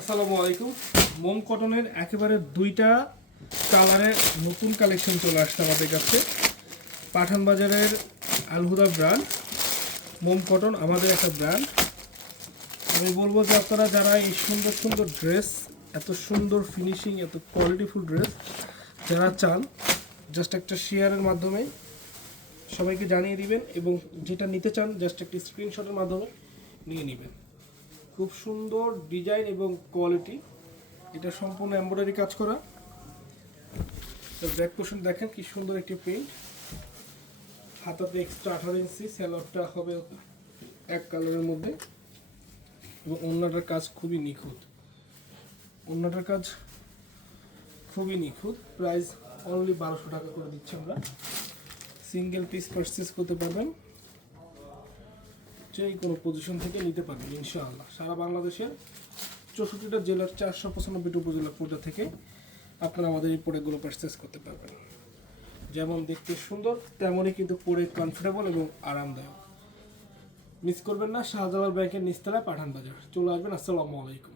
আসসালামু আলাইকুম। মোম কটনের একেবারে দুইটা কালারের নতুন কালেকশন চলে আসছে আমাদের কাছে। পাঠান বাজারের আলহুদা ব্র্যান্ড মোম কটন আমাদের একটা ব্র্যান্ড। আমি বলবো যে আপনারা যারা এই সুন্দর সুন্দর ড্রেস, এত সুন্দর ফিনিশিং, এত কোয়ালিটিফুল ড্রেস যারা চান, জাস্ট একটা শেয়ারের মাধ্যমে সবাইকে জানিয়ে দিবেন এবং যেটা নিতে চান জাস্ট একটা স্ক্রিনশটের মাধ্যমে নিয়ে নেবেন। খুব সুন্দর ডিজাইন এবং কোয়ালিটি, এটা সম্পূর্ণ এমব্রয়ডারি কাজ করা। তো ব্যাক পোর্শন দেখেন কি সুন্দর একটি প্রিন্ট। হাতাতে এক্সট্রা 18 ইঞ্চি, স্যালোয়ারটা হবে এক কালারের মধ্যে এবং ওড়নাটার কাজ খুবই নিখুঁত। ওড়নাটার কাজ খুবই নিখুঁত। প্রাইস অনলি 1200 টাকা করে দিচ্ছি আমরা। সিঙ্গেল পিস পারচেস করতে পারবেন, যে কোনো পজিশন থেকে নিতে পারবেন ইনশাআল্লাহ। সারা বাংলাদেশের 64টা জেলার 495টি উপজেলা কোটা থেকে আপনারা আমাদের এই প্রোডাক্টগুলো পারচেস করতে পারবেন। যেমন দেখতে সুন্দর তেমনই কিন্তু পরে কমফোর্টেবল এবং আরামদায়ক। মিস করবেন না। শাহজালাল ব্যাংকের নিচতলায় পাঠান বাজার চলে আসবেন। আসসালামু আলাইকুম।